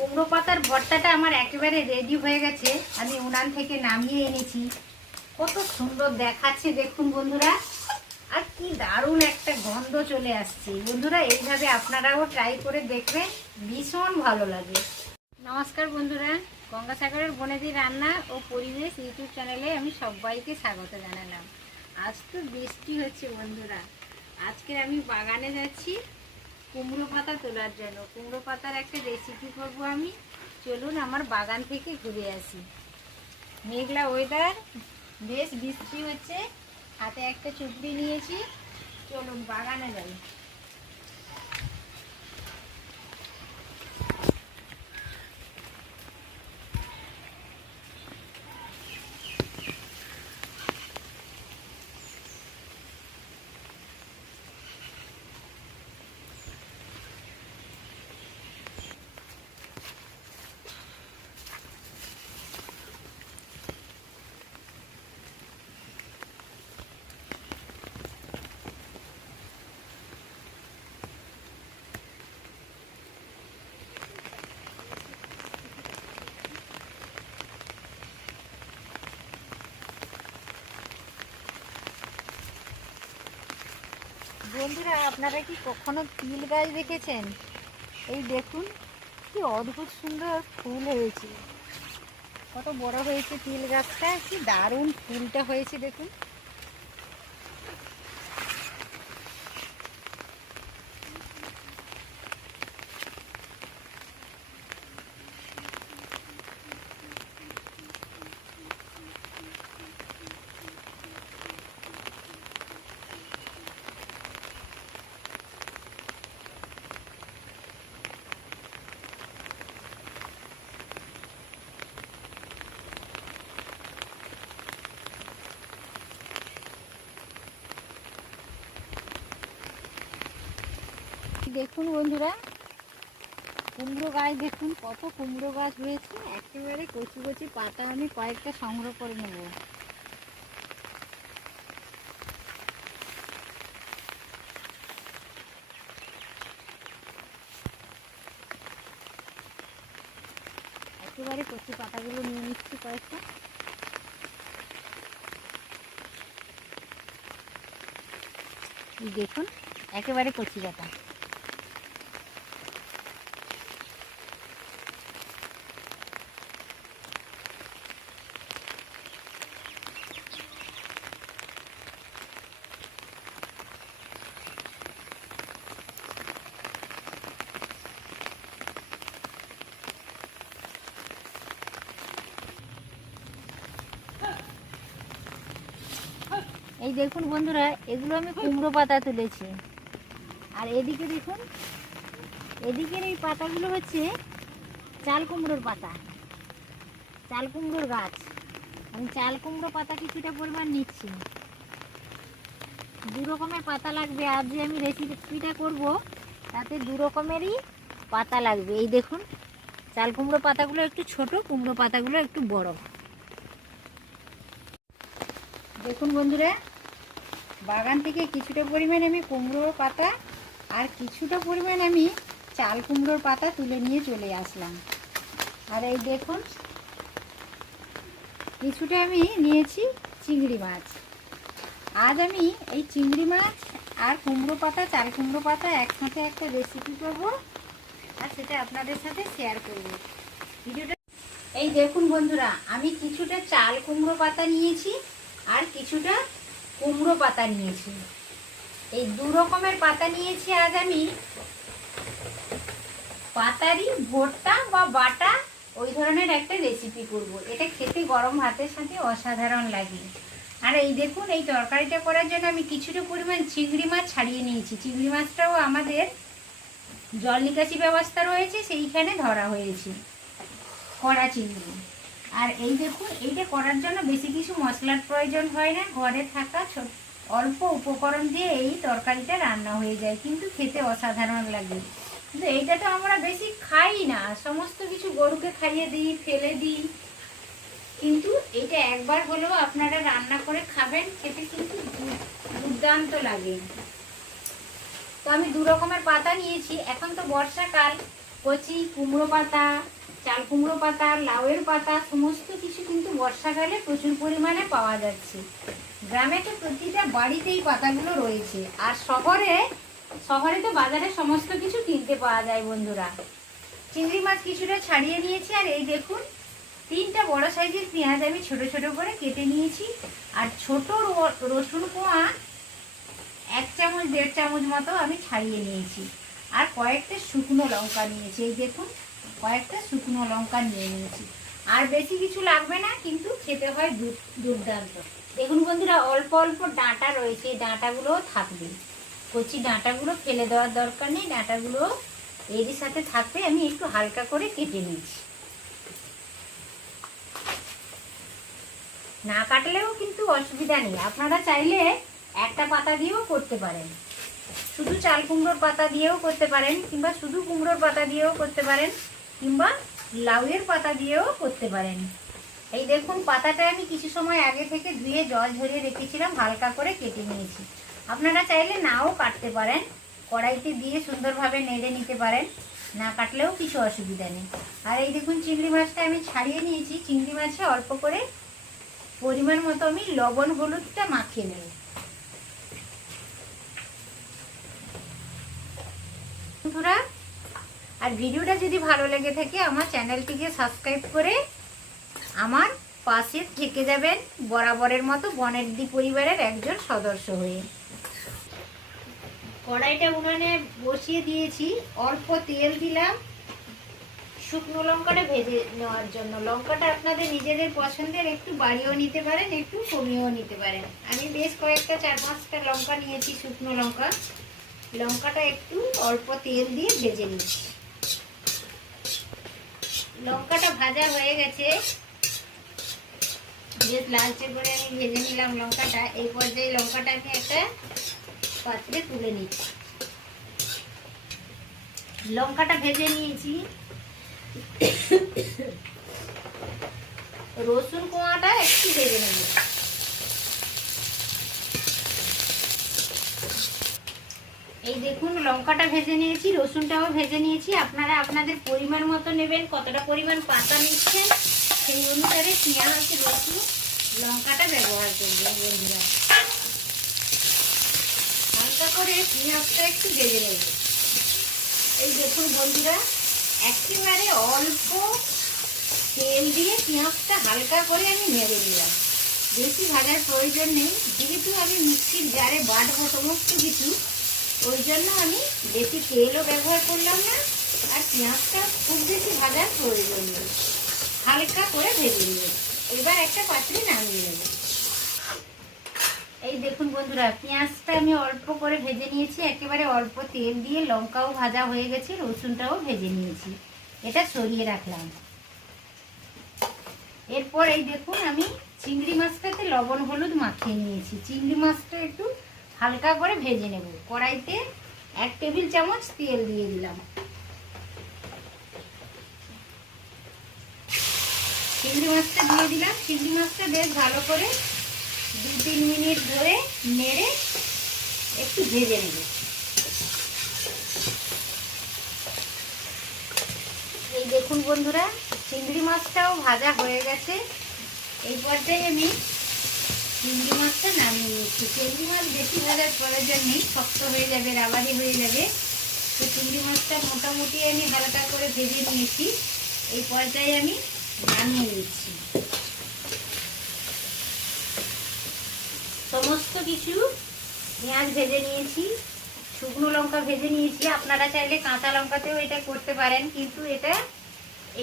কুমড়ো পাতার ভর্তাটা আমার একেবারে রেডি হয়ে গেছে। আমি উনান থেকে নামিয়ে এনেছি। কত সুন্দর দেখাচ্ছে, দেখুন বন্ধুরা। আর কি দারুণ একটা গন্ধ চলে আসছে। বন্ধুরা, এইভাবে আপনারাও ট্রাই করে দেখবেন। ভীষণ ভালো লাগে। নমস্কার বন্ধুরা, গঙ্গাসাগরের বনেদি রান্না ও পরিবেশ ইউটিউব চ্যানেলে আমি সবাইকে স্বাগত জানালাম। আজ তো বৃষ্টি হচ্ছে বন্ধুরা। আজকে আমি বাগানে যাচ্ছি। কুমড়ো পাতা তোলার জন্য। কুমড়ো পাতার একটা রেসিপি করব আমি। চলুন আমার বাগান থেকে ঘুরে আসি। মেঘলা ওয়েদার বেশ বৃষ্টি হচ্ছে। হাতে একটা চুপড়ি নিয়েছি। চলুন বাগানে যাই। বন্ধুরা, আপনারা কি কখনো তিল গাছ দেখেছেন? এই দেখুন, কি অদ্ভুত সুন্দর ফুল হয়েছে। কত বড় হয়েছে তিল গাছটা, কি দারুণ ফুলটা হয়েছে, দেখুন। দেখুন বন্ধুরা, কুমড়ো গাছ দেখুন, কত কুমড়ো গাছ হয়েছে। একেবারে কচি কচি পাতা আমি কয়েকটা সংগ্রহ করে নেব। একেবারে কচি পাতাগুলো নিয়ে নিচ্ছি কয়েকটা। দেখুন, একেবারে কচি পাতা। এই দেখুন বন্ধুরা, এগুলো আমি কুমড়ো পাতা তুলেছি। আর এদিকে দেখুন, এদিকের এই পাতাগুলো হচ্ছে চাল কুমড়োর পাতা। চাল কুমড়োর গাছ। আমি চাল কুমড়ো পাতা কিছুটা পরিমাণ নিচ্ছি। দু রকমের পাতা লাগবে। আর যে আমি রেসিপিটা করব, তাতে দু রকমেরই পাতা লাগবে। এই দেখুন, চাল কুমড়ো পাতাগুলো একটু ছোট, কুমড়ো পাতাগুলো একটু বড়। দেখুন বন্ধুরা বাগান থেকে কিছুটা পরিমাণ আমি কুমড়োর পাতা আর কিছুটা পরিমাণ আমি চাল কুমড়োর পাতা তুলে নিয়ে চলে আসলাম। আর এই দেখুন, কিছুটা আমি নিয়েছি চিংড়ি মাছ। আজ আমি এই চিংড়ি মাছ আর কুমড়ো পাতা, চাল কুমড়ো পাতা একসাথে একটা রেসিপি করব আর সেটা আপনাদের সাথে শেয়ার করব। ভিডিওটা এই দেখুন বন্ধুরা, আমি কিছুটা চাল কুমড়ো পাতা নিয়েছি আর কিছুটা কুমড়ো পাতা নিয়েছি। এই দু রকমের পাতা নিয়েছি আজ আমি। পাতারই ভর্তা বা বাটা, ওই ধরনের একটা রেসিপি করব। এটা খেতে গরম ভাতের সাথে অসাধারণ লাগে। আর এই দেখুন, এই তরকারিটা করার জন্য আমি কিছুটা পরিমাণ চিংড়ি মাছ ছাড়িয়ে নিয়েছি। চিংড়ি মাছটাও আমাদের জল নিকাশি ব্যবস্থা রয়েছে, সেইখানে ধরা হয়েছে। কড়া চিংড়ি। আর এই দেখুন এইটা করার জন্য বেশি কিছু মশলার প্রয়োজন হয় না। ঘরে থাকা অল্প উপকরণ দিয়ে এই তরকারিটা রান্না হয়ে যায়, কিন্তু খেতে অসাধারণ লাগে। কিন্তু এইটা তো আমরা বেশি খাই না, সমস্ত কিছু গরুকে খাইয়ে দিই, ফেলে দিই। কিন্তু এটা একবার হলেও আপনারা রান্না করে খাবেন, খেতে কিন্তু দুর্দান্ত লাগে। তো আমি দু রকমের পাতা নিয়েছি। এখন তো বর্ষাকাল, কচি, কুমড়ো পাতা চাল কুমড়ো পাতা, লাউয়ের পাতা, সমস্ত কিছু কিন্তু বর্ষাকালে প্রচুর পরিমাণে পাওয়া যাচ্ছে। গ্রামে তো প্রতিটা বাড়িতেই পাতাগুলো রয়েছে। আর শহরে শহরে তো বাজারে সমস্ত কিছু কিনতে পাওয়া যায় বন্ধুরা। চিংড়ি মাছ কিছুটা ছাড়িয়ে নিয়েছি, আর এই দেখুন, তিনটা বড় সাইজের পেঁয়াজ আমি ছোট ছোট করে কেটে নিয়েছি। আর ছোট রসুন কোয়া এক চামচ, দেড় চামচ মতো আমি ছাড়িয়ে নিয়েছি। আর কয়েকটা শুকনো লঙ্কা নিয়েছি, এই দেখুন। কয়েকটা শুকনো লঙ্কা নিয়ে নিয়েছি। আর বেশি কিছু লাগবে না, কিন্তু খেতে হয় দুর্দান্ত। দেখুন বন্ধুরা, অল্প অল্প ডাঁটা রয়েছে, এই ডাঁটাগুলোও থাকবে। কচি ডাঁটাগুলো ফেলে দেওয়ার দরকার নেই, ডাঁটাগুলো এরই সাথে থাকবে। আমি একটু হালকা করে কেটে নিয়েছি না কাটলেও কিন্তু অসুবিধা নেই। আপনারা চাইলে একটা পাতা দিয়েও করতে পারেন। শুধু চাল কুমড়োর পাতা দিয়েও করতে পারেন, কিংবা শুধু কুমড়োর পাতা দিয়েও করতে পারেন, কিংবা লাউয়ের পাতা দিয়েও করতে পারেন। এই দেখুন, পাতাটা আমি কিছু সময় আগে থেকে ধুয়ে জল ঝরিয়ে রেখেছিলাম, হালকা করে কেটে নিয়েছি। আপনারা চাইলে নাও কাটতে পারেন, কড়াইতে দিয়ে সুন্দরভাবে নেড়ে নিতে পারেন, না কাটলেও কিছু অসুবিধা নেই। আর এই দেখুন, চিংড়ি মাছটা আমি ছাড়িয়ে নিয়েছি, চিংড়ি মাছে অল্প করে পরিমাণ মতো আমি লবণ, হলুদটা মাখিয়ে নেব। বন্ধুরা, আর ভিডিওটা যদি ভালো লেগে থাকে, আমার চ্যানেলটিকে সাবস্ক্রাইব করে আমার পাশে থেকে যাবেন বরাবরের মতো বনেরদি পরিবারের একজন সদস্য হয়ে। কড়াইটা উনানে বসিয়ে দিয়েছি, অল্প তেল দিলাম। শুকনো লঙ্কাটা ভেজে নেওয়ার জন্য। লঙ্কাটা আপনাদের নিজেদের পছন্দের, একটু বাড়িয়েও নিতে পারেন, একটু কমিয়েও নিতে পারেন। আমি বেশ কয়েকটা, চার পাঁচটা লঙ্কা নিয়েছি, শুকনো লঙ্কা। লঙ্কাটা একটু অল্প তেল দিয়ে ভেজে নিচ্ছি। লঙ্কাটা ভাজা হয়ে গেছে। বেশ লালচে করে আমি ভেজে নিলাম লঙ্কাটা। এই পর্যায়ে লঙ্কাটা আমি একটা পাত্রে তুলে নিচ্ছি। লঙ্কাটা ভেজে নিয়েছি। রসুন কোয়াটা একটু ভেজে নেব। এই দেখুন, লঙ্কাটা ভেজে নিয়েছি, রসুনটাও ভেজে নিয়েছি। আপনারা আপনাদের পরিমাণ মতো নেবেন, কতটা পরিমাণ পাতা নিচ্ছেন, সেই অনুসারে পেঁয়াজ রসুন, লঙ্কাটা ব্যবহার করবেন বন্ধুরা। হালকা করে পেঁয়াজটা একটু ভেজে নেব। এই দেখুন বন্ধুরা, একেবারে অল্প তেল দিয়ে পেঁয়াজটা হালকা করে আমি নেড়ে নিলাম বেশি ভাজার প্রয়োজন নেই, যেহেতু আমি মিক্সির জারে বাটবো, সমস্ত কিছু। ওই জন্য আমি বেশি তেলও ব্যবহার করলাম না, আর পেঁয়াজটা খুব বেশি ভাজার প্রয়োজন নেই। হালকা করে ভেজে নিয়ে এবার একটা পাত্রে নামিয়ে নেব। এই দেখুন বন্ধুরা, পেঁয়াজটা আমি অল্প করে ভেজে নিয়েছি। একেবারে অল্প তেল দিয়ে লঙ্কাও ভাজা হয়ে গেছে, রসুনটাও ভেজে নিয়েছি। এটা সরিয়ে রাখলাম। এরপর এই দেখুন, আমি চিংড়ি মাছটাতে লবণ, হলুদ মাখিয়ে নিয়েছি। চিংড়ি মাছটা একটু হালকা করে ভেজে নেব। কড়াইতে এক টেবিল চামচ তেল দিয়ে দিলাম। চিংড়ি মাছটা দিয়ে দিলাম। চিংড়ি মাছটা বেশ ভালো করে দু তিন মিনিট ধরে নেড়ে একটু ভেজে নেব। এই দেখুন বন্ধুরা, চিংড়ি মাছটাও ভাজা হয়ে গেছে। এই পর্যায়ে আমি চিংড়ি মাছটা নামিয়ে নিচ্ছি। চিংড়ি মাছ বেশি ভাজার প্রয়োজন নেই শক্ত হয়ে যাবে রাবারি হয়ে যাবে, তো চিংড়ি মাছটা মোটামুটি আমি হালকা করে ভেজে নিয়েছি। এই পর্যায়ে আমি নামিয়ে নিচ্ছি। সমস্ত কিছু পেঁয়াজ ভেজে নিয়েছি, শুকনো লঙ্কা ভেজে নিয়েছি। আপনারা চাইলে কাঁচা লঙ্কাতেও এটা করতে পারেন, কিন্তু এটা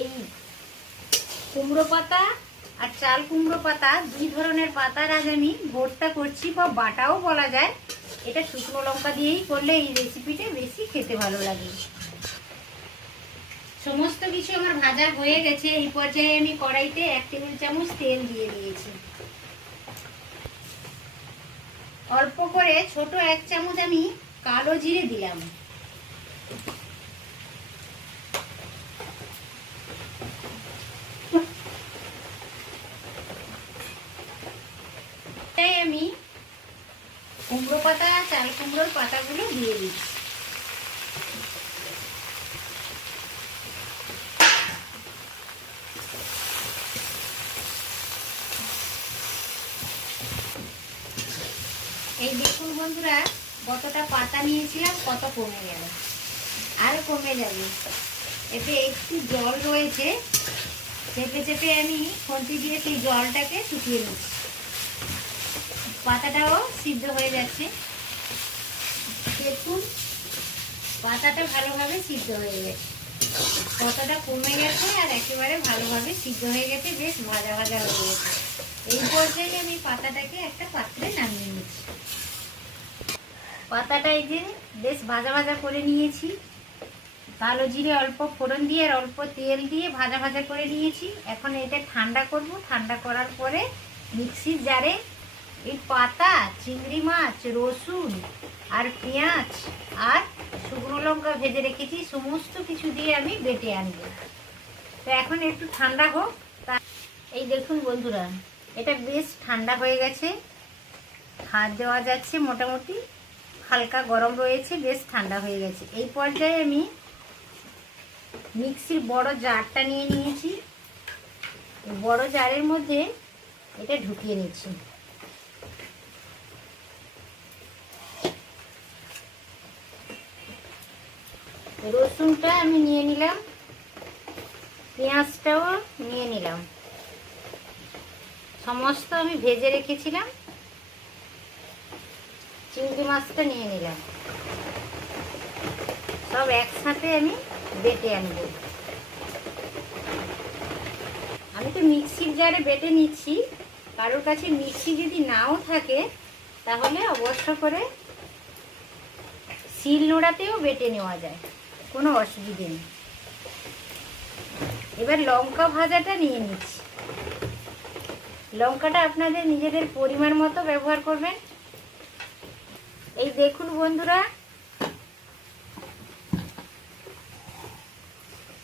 এই কুমড়ো পাতা আর চাল কুমড়ো পাতা, দুই ধরনের পাতার আজ আমি ভর্তা করছি, বা বাটাও বলা যায়। এটা শুকনো লঙ্কা দিয়েই করলে এই রেসিপিটা বেশি খেতে ভালো লাগে। সমস্ত কিছু আমার ভাজা হয়ে গেছে। এই পর্যায়ে আমি কড়াইতে এক টেবিল চামচ তেল দিয়ে দিয়েছি। অল্প করে ছোট এক চামচ আমি কালো জিরে দিলাম তাই আমি কুমড়ো পাতা চাল কুমড়োর পাতাগুলো দিয়ে দিচ্ছি এই দেখুন বন্ধুরা, কতটা পাতা নিয়েছিলাম, কত কমে গেল। আরও কমে যাবে। এতে একটু জল রয়েছে। চেপে চেপে আমি খন্তি দিয়ে সেই জলটাকে শুকিয়ে নিচ্ছি। পাতাটাও সিদ্ধ হয়ে যাচ্ছে। দেখুন, পাতাটা ভালোভাবে সিদ্ধ হয়ে গেছে। কতটা কমে গেছে আর একেবারে ভালোভাবে সিদ্ধ হয়ে গেছে, বেশ ভাজা ভাজা হয়ে গেছে। এই পর্যায়ে আমি পাতাটাকে একটা পাত্রে নামিয়ে নিচ্ছি। পাতাটা এই যে বেশ ভাজা ভাজা করে নিয়েছি। কালো জিরে অল্প ফোড়ন দিয়ে আর অল্প তেল দিয়ে ভাজা ভাজা করে নিয়েছি। এখন এটা ঠান্ডা করব। ঠান্ডা করার পরে মিক্সির জারে এই পাতা, চিংড়ি মাছ, রসুন আর পেঁয়াজ আর শুকনো লঙ্কা ভেজে রেখেছি। সমস্ত কিছু দিয়ে আমি বেটে আনব। তো এখন একটু ঠান্ডা হোক। তা এই দেখুন বন্ধুরা, এটা বেশ ঠান্ডা হয়ে গেছে। হাত দেওয়া যাচ্ছে মোটামুটি। হালকা গরম রয়েছে, বেশ ঠান্ডা হয়ে গেছে। এই পর্যায়ে আমি মিক্সির বড় জারটা নিয়ে নিয়েছি। বড় জারের মধ্যে এটা ঢুকিয়ে নিচ্ছি। রসুনটা আমি নিয়ে নিলাম, পেঁয়াজটাও নিয়ে নিলাম। সমস্ত আমি ভেজে রেখেছিলাম। চিংড়ি মাছটা নিয়ে নিলাম। সব একসাথে আমি বেটে আনব। আমি তো মিক্সির জারে বেটে নিচ্ছি। কারোর কাছে মিক্সি যদি নাও থাকে, তাহলে অবশ্য করে শিল নোড়াতেও বেটে নেওয়া যায়। কোনো অসুবিধে নেই। এবার লঙ্কা ভাজাটা নিয়ে নিচ্ছি। লঙ্কাটা আপনাদের নিজেদের পরিমাণ মতো ব্যবহার করবেন। এই দেখুন বন্ধুরা।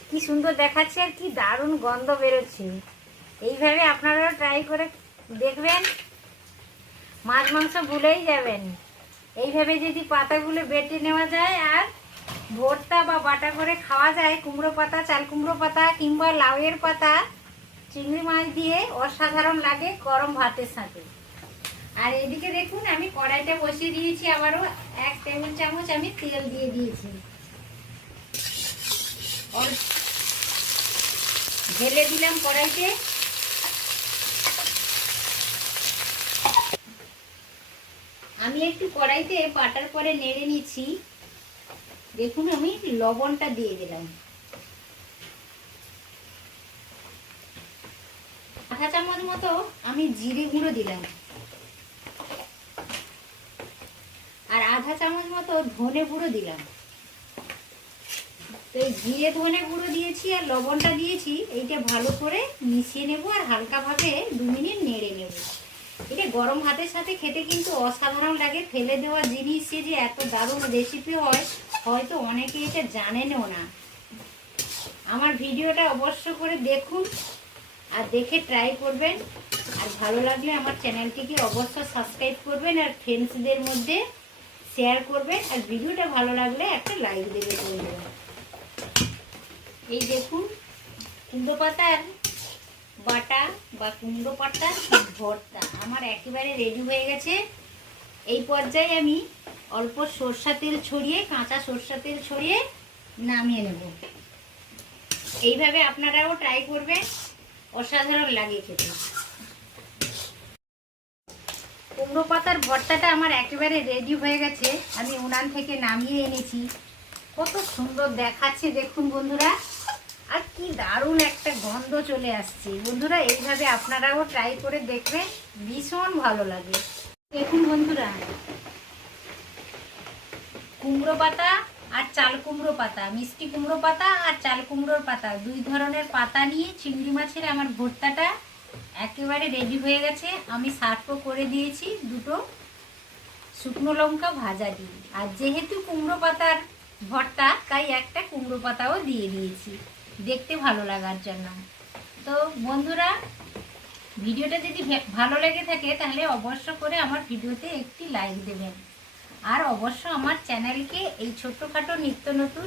কি সুন্দর দেখাচ্ছে আর কি দারুণ গন্ধ বেরোচ্ছে। এইভাবে আপনারা ট্রাই করে দেখবেন। মাছ, মাংস ভুলেই যাবেন। এইভাবে যদি পাতাগুলো বেটে নেওয়া যায় আর ভর্তা বা বাটা করে খাওয়া যায়, কুমড়ো পাতা, চাল কুমড়ো পাতা কিংবা লাউয়ের পাতা, চিংড়ি মাছ দিয়ে অসাধারণ লাগে গরম ভাতের সাথে। আর এদিকে দেখুন, আমি কড়াইটা বসিয়ে দিয়েছি, আবারও এক টেবিল চামচ আমি তেল দিয়ে দিয়েছি। ঢেলে দিলাম কড়াইতে। আমি একটু কড়াইতে পাটার পরে নেড়ে নিচ্ছি। দেখুন, আমি লবণটা দিয়ে দিলাম। আধা চামচ মতো আমি জিরে গুঁড়ো দিলাম। আধা চামচ মতো ধনে গুঁড়ো দিলাম। তো এই জিরে ধনে গুঁড়ো দিয়েছি আর লবণটা দিয়েছি, এইটা ভালো করে মিশিয়ে নেব আর হালকাভাবে দু মিনিট নেড়ে নেব। এটা গরম ভাতের সাথে খেতে কিন্তু অসাধারণ লাগে, ফেলে দেওয়া জিনিস যে এত দারুণ রেসিপি হয়, হয়তো অনেকে এটা জানেনও না। আমার ভিডিওটা অবশ্য করে দেখুন আর দেখে ট্রাই করবেন। আর ভালো লাগলে আমার চ্যানেলটিকে অবশ্য সাবস্ক্রাইব করবেন আর ফ্রেন্ডসদের মধ্যে শেয়ার করবেন আর ভিডিওটা ভালো লাগলে একটা লাইক দেবে বলবেন এই দেখুন কুমড়ো পাতার বাটা বা কুমড়ো পাতার ভর্তা আমার একেবারে রেডি হয়ে গেছে। এই পর্যায়ে আমি অল্প সর্ষা তেল ছড়িয়ে, কাঁচা সর্ষা তেল ছড়িয়ে নামিয়ে নেব। এইভাবে আপনারাও ট্রাই করবেন, অসাধারণ লাগে খেতে। কুমড়ো পাতার ভর্তাটা আমার একেবারে রেডি হয়ে গেছে। আমি উনান থেকে নামিয়ে এনেছি। কত সুন্দর দেখাচ্ছে দেখুন বন্ধুরা। আর কি দারুণ একটা গন্ধ চলে আসছে। বন্ধুরা, এইভাবে আপনারাও ট্রাই করে দেখবেন ভীষণ ভালো লাগে। দেখুন বন্ধুরা কুমড়ো পাতা আর চাল কুমড়ো পাতা মিষ্টি কুমড়ো পাতা আর চাল কুমড়োর পাতা, দুই ধরনের পাতা নিয়ে চিংড়ি মাছের আমার ভর্তাটা একেবারে রেডি হয়ে গেছে। আমি সার্ভও করে দিয়েছি দুটো শুকনো লঙ্কা ভাজা দিয়ে। আর যেহেতু কুমড়ো পাতার ভর্তা, তাই একটা কুমড়ো পাতাও দিয়ে দিয়েছি। দেখতে ভালো লাগার জন্য। তো বন্ধুরা, ভিডিওটা যদি ভালো লেগে থাকে, তাহলে অবশ্য করে আমার ভিডিওতে একটি লাইক দেবেন। আর অবশ্য আমার চ্যানেলকে এই ছোট্টখাটো নিত্য নতুন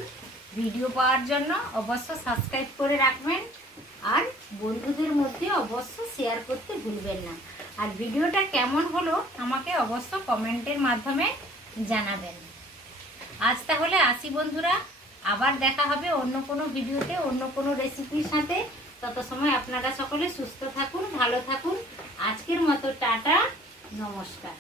ভিডিও পাওয়ার জন্য অবশ্য সাবস্ক্রাইব করে রাখবেন। আর বন্ধুদের মধ্যে অবশ্য শেয়ার করতে ভুলবেন না। আর ভিডিওটা কেমন হলো আমাকে অবশ্য কমেন্টের মাধ্যমে জানাবেন। আজ তাহলে আসি বন্ধুরা, আবার দেখা হবে অন্য কোনো ভিডিওতে, অন্য কোনো রেসিপির সাথে। তত সময় আপনারা সকলে সুস্থ থাকুন, ভালো থাকুন। আজকের মতো টাটা, নমস্কার।